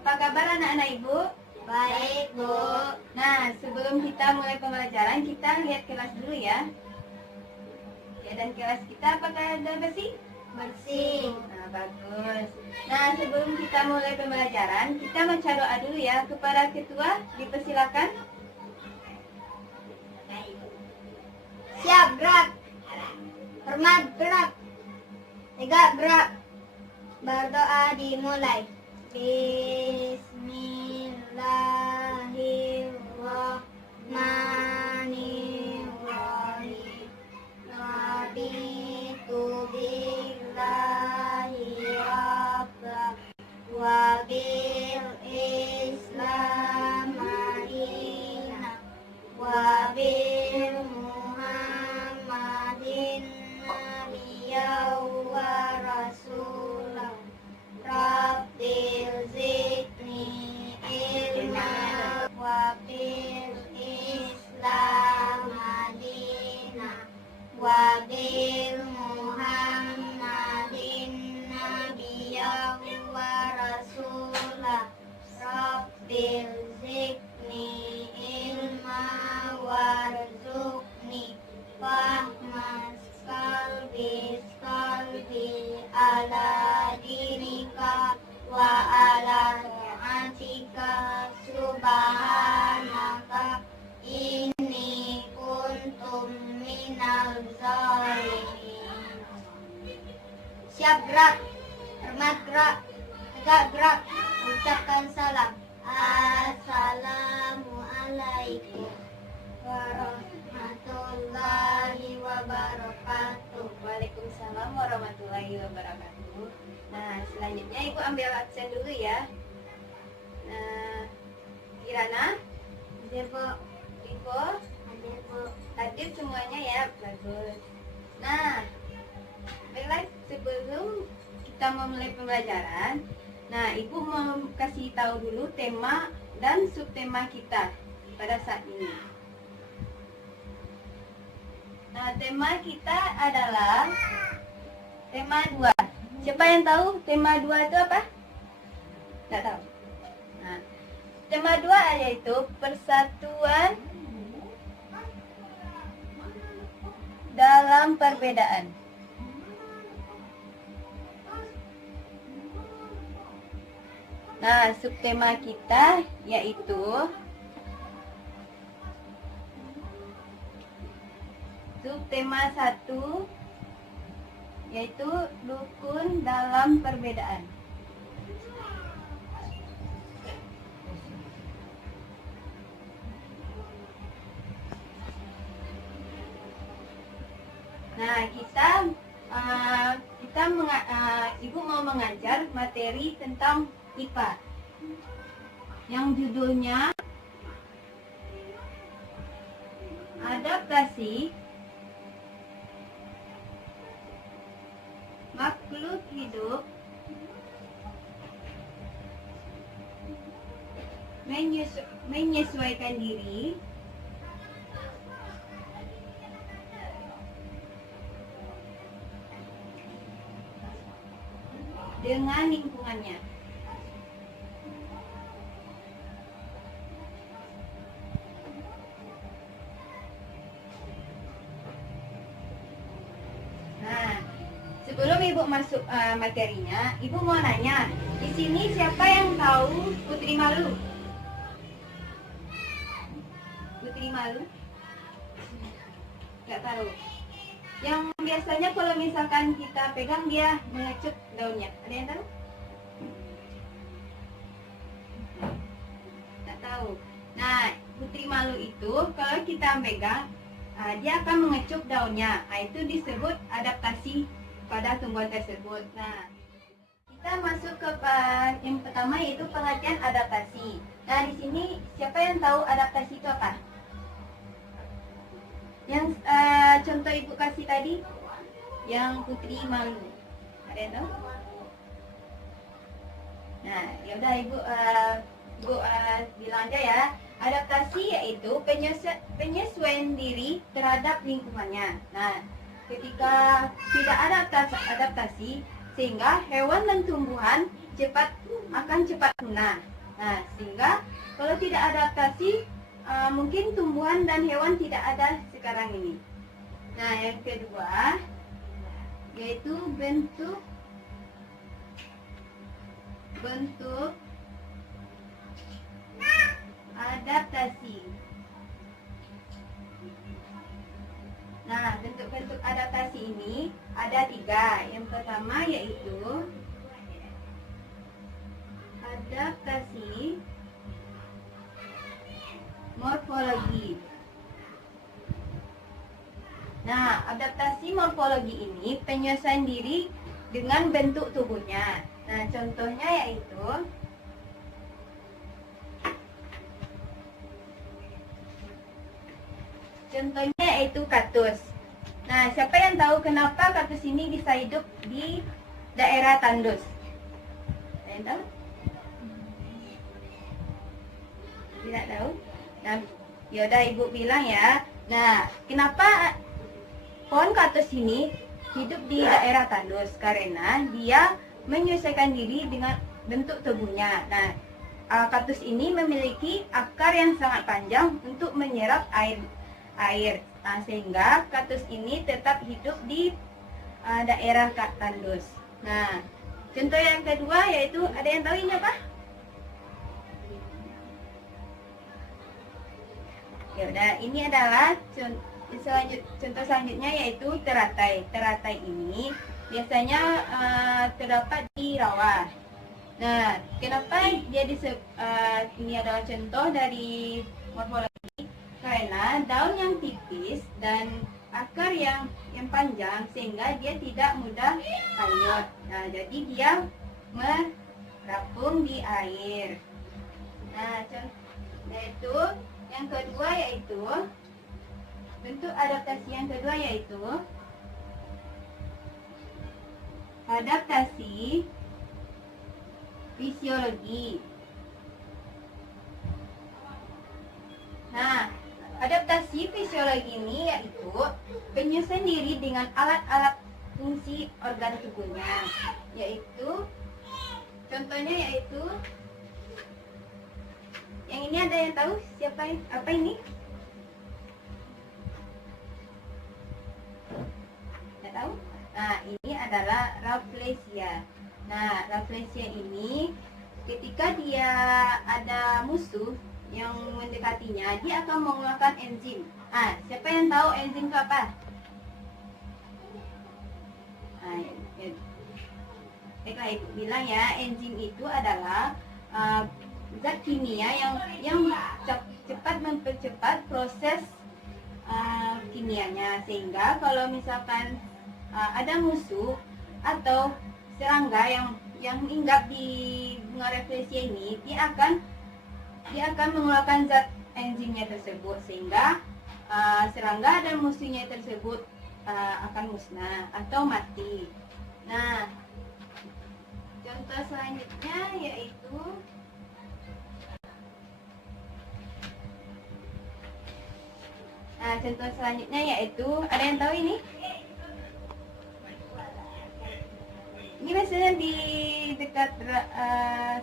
Apa kabar anak-anak Ibu? Baik, Bu. Nah, sebelum kita mulai pembelajaran, kita lihat kelas dulu ya. Keadaan kelas kita apakah ada bersih? Bersih. Nah, bagus. Nah, sebelum kita mulai pembelajaran, kita baca doa dulu ya. Kepada ketua, dipersilakan. Siap, gerak. Hormat, gerak. Tegak, gerak. Berdoa dimulai. Bismillahirrahmanirrahim. Raditu billahi rabban wa bil islam madina wa bil muhammadin nabiyyan wa rasulah. Rabbil zidni ilma wa bil islam madina wa bil muhammadin nabiyyan wa rasulah. Rabbil zidni ilma warzuqni fahmas qalbi ala dinika wa ala ta'atika subhanaka inni kuntum minal zalimin. Siap, gerak. Hormat, gerak. Tegak, gerak. Ucapkan salam. Assalamualaikum warahmatullahi wabarakatuh. Waalaikumsalam warahmatullahi wabarakatuh. Nah, selanjutnya Ibu ambil absen dulu ya. Nah, Kirana, Debo, Rivo, Debo. hadir semuanya ya. Bagus. Nah, baiklah, sebelum kita memulai pembelajaran, nah Ibu mau kasih tahu dulu tema dan subtema kita pada saat ini. Nah, tema kita adalah tema 2. Siapa yang tahu tema 2 itu apa? Tidak tahu. Nah, tema 2 yaitu persatuan dalam perbedaan. Nah, subtema kita yaitu subtema 1 yaitu rukun dalam perbedaan. Nah, Ibu mau mengajar materi tentang IPA yang judulnya adaptasi makhluk hidup menyesuaikan diri dengan lingkungannya. Nah, sebelum Ibu masuk materinya, Ibu mau nanya, di sini siapa yang tahu Putri Malu? Putri Malu? Nggak tahu. Yang biasanya kalau misalkan kita pegang dia mengecup daunnya. Ada yang tahu? Nggak tahu. Nah, Putri Malu itu kalau kita pegang, dia akan mengecup daunnya. Nah, itu disebut adaptasi pada tumbuhan tersebut. Nah, kita masuk ke yang pertama yaitu pengertian adaptasi. Nah, di sini siapa yang tahu adaptasi itu apa? Yang contoh Ibu kasih tadi, yang Putri Malu. Ada yang tahu? Nah, ya udah Ibu bilang aja ya. Adaptasi yaitu penyesuaian diri terhadap lingkungannya. Nah, ketika tidak ada adaptasi, sehingga hewan dan tumbuhan cepat akan cepat punah. Nah, sehingga kalau tidak adaptasi, mungkin tumbuhan dan hewan tidak ada sekarang ini. Nah, yang kedua yaitu bentuk adaptasi. Nah, bentuk-bentuk adaptasi ini ada 3. Yang pertama yaitu adaptasi morfologi. Nah, adaptasi morfologi ini penyesuaian diri dengan bentuk tubuhnya. Nah, contohnya yaitu kaktus. Nah, siapa yang tahu kenapa kaktus ini bisa hidup di daerah tandus? Ada yang tahu? Tidak tahu? Nah, yaudah ibu bilang ya. Nah, kenapa pohon kaktus ini hidup di daerah tandus? Karena dia menyesuaikan diri dengan bentuk tubuhnya. Nah, kaktus ini memiliki akar yang sangat panjang untuk menyerap air. Nah, sehingga kaktus ini tetap hidup di daerah tandus. Nah, contoh yang kedua yaitu, ada yang tahu ini apa? Ya udah, ini adalah contoh selanjutnya yaitu teratai. Teratai ini biasanya terdapat di rawa. Nah, kenapa dia ini adalah contoh dari morfologi? Karena daun yang tipis dan akar yang panjang sehingga dia tidak mudah hanyut. Nah, jadi dia merapung di air. Nah, yaitu yang kedua yaitu bentuk adaptasi yang kedua yaitu adaptasi fisiologi. Nah, adaptasi fisiologi ini yaitu penyesuaian diri dengan alat-alat fungsi organ tubuhnya. Yaitu contohnya yaitu yang ini, ada yang tahu apa ini? Tidak tahu? Nah, ini adalah Rafflesia. Nah, Rafflesia ini ketika dia ada musuh yang mendekatinya, dia akan mengeluarkan enzim. Siapa yang tahu enzim itu apa? Baiklah, ibu bilang ya, enzim itu adalah zat kimia yang cepat mempercepat proses kimianya, sehingga kalau misalkan ada musuh atau serangga yang hinggap di bunga Rafflesia ini, dia akan mengeluarkan zat enzimnya tersebut, sehingga serangga dan musuhnya tersebut akan musnah atau mati. Nah, contoh selanjutnya yaitu ada yang tahu ini? Ini biasanya di dekat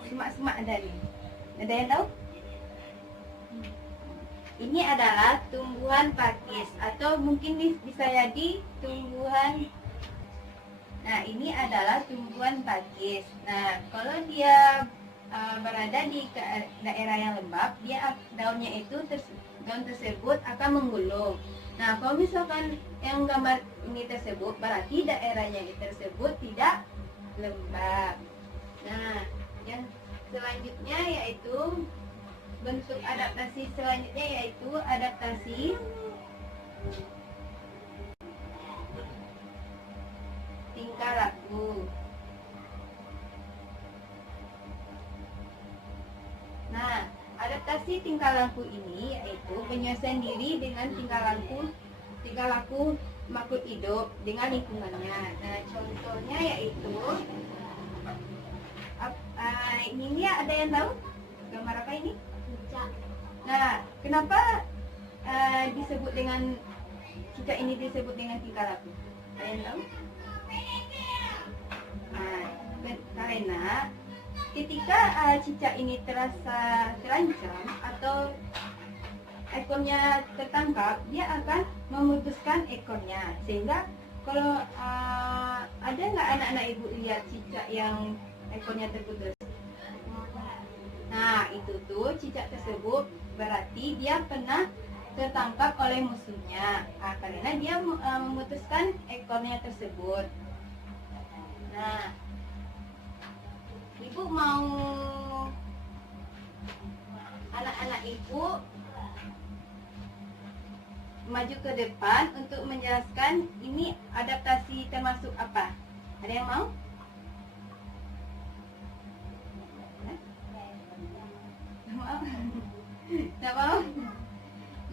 semak-semak dari. Ada yang tahu? Ini adalah tumbuhan pakis atau mungkin bisa jadi tumbuhan. Nah, ini adalah tumbuhan pakis. Nah, kalau dia berada di daerah yang lembab, daunnya itu daun tersebut akan menggulung. Nah, kalau misalkan yang gambar ini tersebut, berarti daerahnya tersebut tidak lembab. Nah, yang selanjutnya yaitu bentuk adaptasi selanjutnya yaitu adaptasi tingkah laku. Nah, adaptasi tingkah laku ini yaitu penyesuaian diri dengan tingkah laku makhluk hidup dengan lingkungannya. Nah, contohnya yaitu ini ada yang tahu gambar apa ini? Nah, kenapa disebut dengan cicak ini disebut dengan tingkah laku? Ada yang tahu? Nah, karena ketika cicak ini terasa terancam atau ekornya tertangkap, dia akan memutuskan ekornya. Sehingga kalau ada nggak anak-anak ibu lihat cicak yang ekornya terputus? Nah, itu tuh cicak tersebut berarti dia pernah tertangkap oleh musuhnya, karena dia memutuskan ekornya tersebut. Nah, ibu mau anak-anak ibu maju ke depan untuk menjelaskan ini adaptasi termasuk apa. Ada yang mau? Mau? Tidak mau?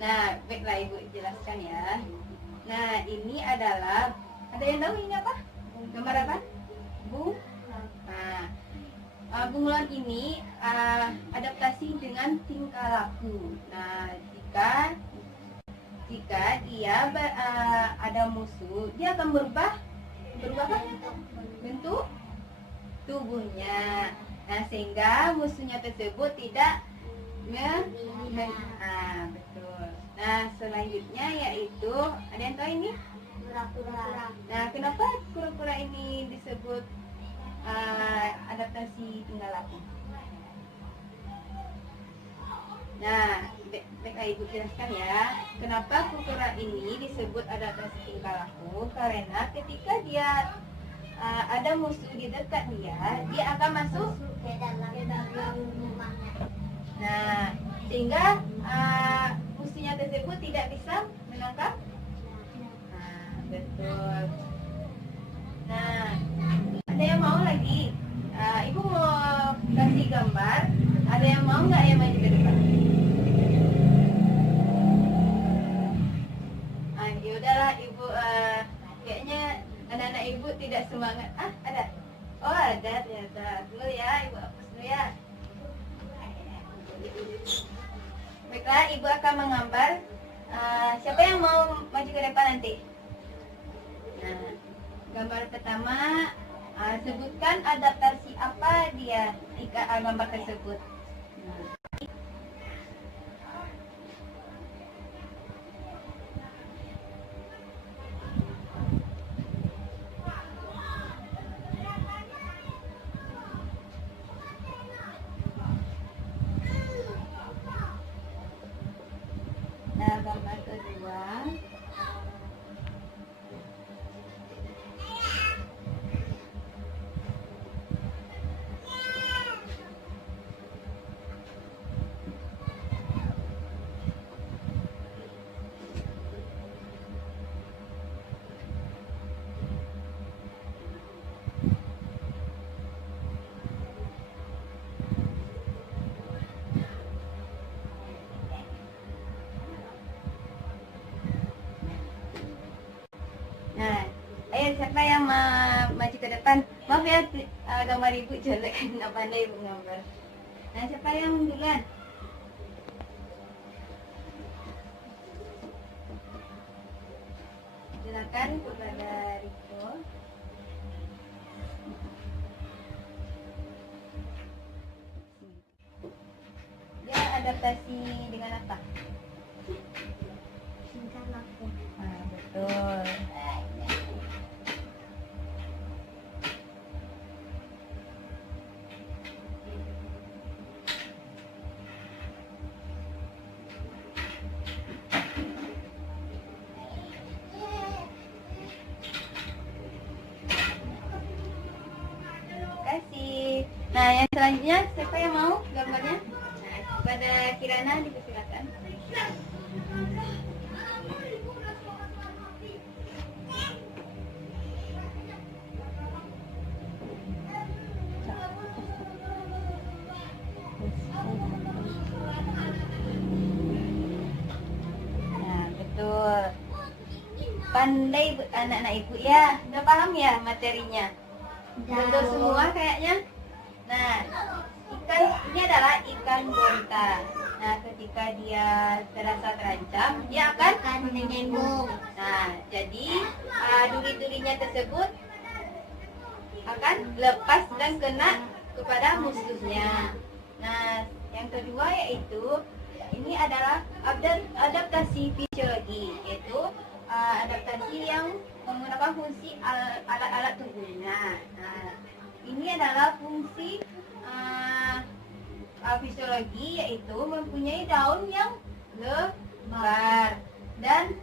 Nah, baiklah ibu jelaskan ya. Nah, ini adalah, ada yang tahu ini apa? Gambar apa? Bunglon ini adaptasi dengan tingkah laku. Nah, jika dia ada musuh, dia akan berubah apa? Bentuk tubuhnya. Nah, sehingga musuhnya tersebut tidak betul. Nah, selanjutnya yaitu, ada yang tahu ini? Kura-kura. Nah, kenapa kura-kura ini disebut adaptasi tingkah laku? Nah, baiklah ibu jelaskan ya. Kenapa kura-kura ini disebut adaptasi tingkah laku? Karena ketika dia ada musuh di dekat dia akan masuk ke dalam rumahnya. Nah, sehingga musuhnya tersebut tidak bisa menangkap. Nah, betul. Nah, ada yang mau lagi? Ibu mau kasih gambar. Ada yang mau nggak yang maju ke depan? Ya udahlah ibu. Kayaknya anak-anak ibu tidak semangat. Ada? Oh, ada ternyata. Dulu ya, ibu hapus dulu ya. Baiklah, ibu akan menggambar. Siapa yang mau maju ke depan nanti? Nah, gambar pertama, sebutkan adaptasi apa dia di gambar tersebut. Nah, gambar kedua. Nah, ayo siapa yang maju ke depan? Maaf ya, gambar ibu jelek, nggak pandai ibu gambar. Nah, siapa yang duluan? Silakan kepada Riko. Dia adaptasi dengan apa? Tingkah laku. Betul. Kasih. Nah, yang selanjutnya siapa yang mau gambarnya? Pada Kirana dipersilakan. Nah, betul. Pandai anak-anak ibu ya. Udah paham ya materinya? Betul semua kayaknya. Nah, ikan ini adalah ikan bonta. Nah, ketika dia terasa terancam, dia akan menembus. Nah, jadi duri-durinya tersebut akan lepas dan kena kepada musuh. adaptasi fisiologi, yaitu adaptasi yang menggunakan fungsi alat-alat tubuhnya. Nah, ini adalah fungsi fisiologi, yaitu mempunyai daun yang lebar dan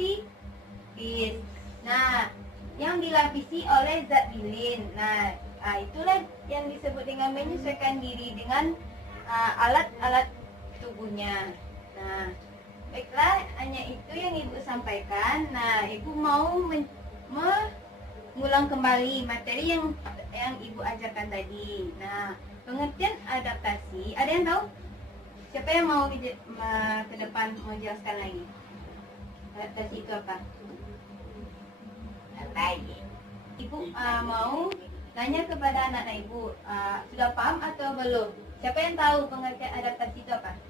tipis. Nah, yang dilapisi oleh zat lilin. Nah, itulah yang disebut dengan menyesuaikan diri dengan alat-alat tubuhnya. Nah, baiklah, hanya itu yang Ibu sampaikan. Nah, Ibu mau mengulang kembali materi yang Ibu ajarkan tadi. Nah, pengertian adaptasi, ada yang tahu? Siapa yang mau ke depan mau jelaskan lagi? Adaptasi itu apa? Baik. Ibu mau nanya kepada anak-anak Ibu, sudah paham atau belum? Siapa yang tahu pengertian adaptasi itu apa?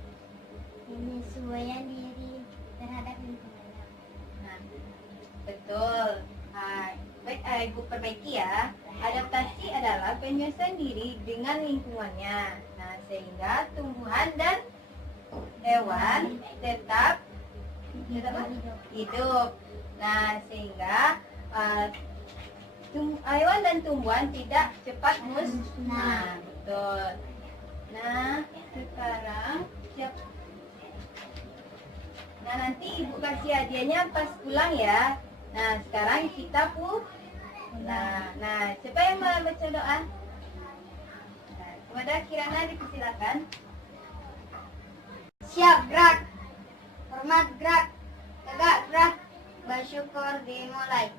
Penyesuaian diri terhadap lingkungan. Nah, betul. Baik, Ibu perbaiki ya. Adaptasi adalah penyesuaian diri dengan lingkungannya. Nah, sehingga tumbuhan dan hewan tetap hidup. Nah, sehingga hewan dan tumbuhan tidak cepat musnah. Betul. Nah, sekarang siap. Nah, nanti Ibu kasih hadiahnya pas pulang ya. Nah, sekarang kita Nah, siapa yang mau baca doa? Nah, kepada Kirana dipersilakan. Siap gerak, hormat gerak, tegak gerak, bersyukur dimulai.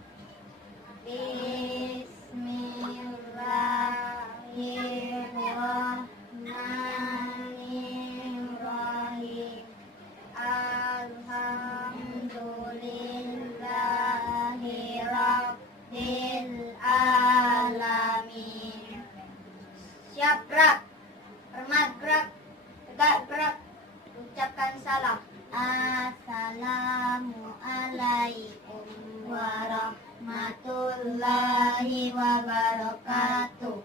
Bismillahirrahmanirrahim. Alhamdulillahi rabbil alamin. Siap gerak, hormat gerak, tegak gerak, ucapkan salam. Assalamualaikum warahmatullahi wabarakatuh.